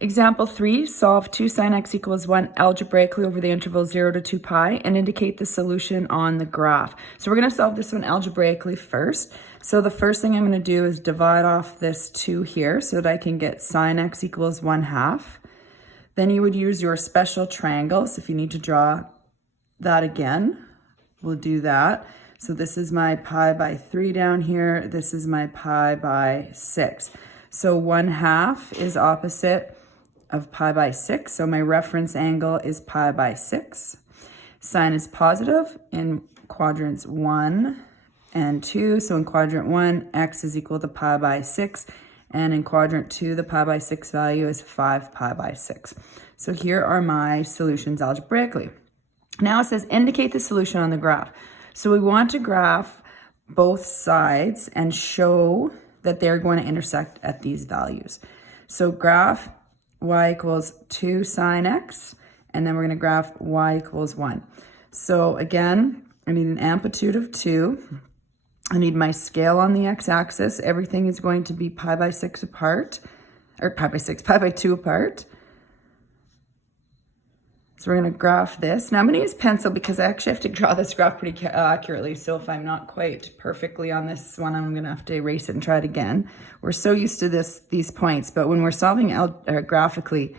Example 3, solve 2 sine x equals 1 algebraically over the interval 0 to 2 pi and indicate the solution on the graph. So we're going to solve this one algebraically first. So the first thing I'm going to do is divide off this 2 here so that I can get sine x equals 1/2. Then you would use your special triangle. So if you need to draw that again, we'll do that. So this is my pi by 3 down here. This is my pi by 6. So 1/2 is opposite of pi by 6. So my reference angle is pi by 6. Sine is positive in quadrants 1 and 2. So in quadrant 1, x is equal to pi by 6. And in quadrant 2, the pi by 6 value is 5 pi by 6. So here are my solutions algebraically. Now it says indicate the solution on the graph. So we want to graph both sides and show that they're going to intersect at these values. So graph y equals 2 sine x, and then we're going to graph y equals 1. So again, I need an amplitude of 2. I need my scale on the x-axis. Everything is going to be pi by 6 apart, or pi by 2 apart. So we're going to graph this. Now I'm going to use pencil because I actually have to draw this graph pretty accurately. So if I'm not quite perfectly on this one, I'm going to have to erase it and try it again. We're so used to these points, but when we're solving graphically,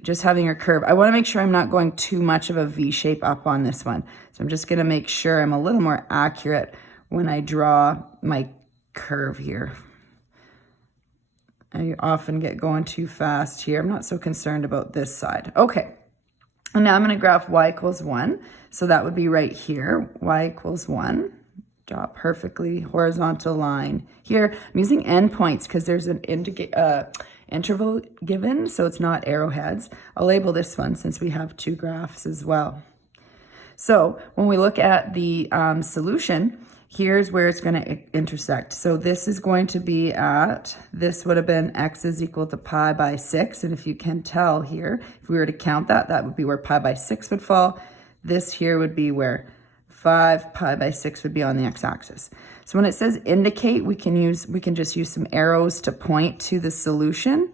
just having a curve, I want to make sure I'm not going too much of a V shape up on this one. So I'm just going to make sure I'm a little more accurate when I draw my curve here. I often get going too fast here. I'm not so concerned about this side. Okay. And now I'm going to graph y equals 1. So that would be right here. Y equals 1. Draw a perfectly horizontal line. Here, I'm using endpoints because there's an interval given, so it's not arrowheads. I'll label this one since we have 2 graphs as well. So when we look at the solution, here's where it's going to intersect. So this is going to be at, this would have been x is equal to pi by 6. And if you can tell here, if we were to count that, that would be where pi by 6 would fall. This here would be where 5 pi by 6 would be on the x-axis. So when it says indicate, we can just use some arrows to point to the solution.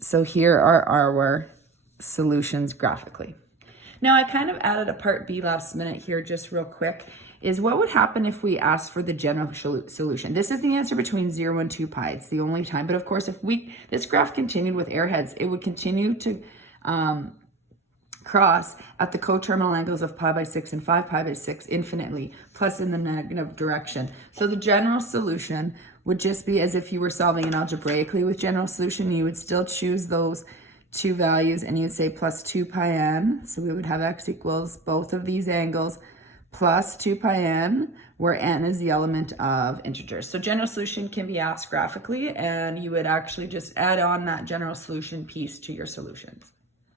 So here are our solutions graphically. Now I kind of added a part B last minute here just real quick. Is what would happen if we asked for the general solution. This is the answer between 0 and 2 pi. It's the only time. But of course, if this graph continued with arrowheads, it would continue to cross at the coterminal angles of pi by 6 and 5 pi by 6 infinitely, plus in the negative direction. So the general solution would just be as if you were solving an algebraically with general solution. You would still choose those 2 values and you'd say plus 2 pi n. So we would have x equals both of these angles plus 2 pi n, where n is the element of integers. So general solution can be asked graphically, and you would actually just add on that general solution piece to your solutions.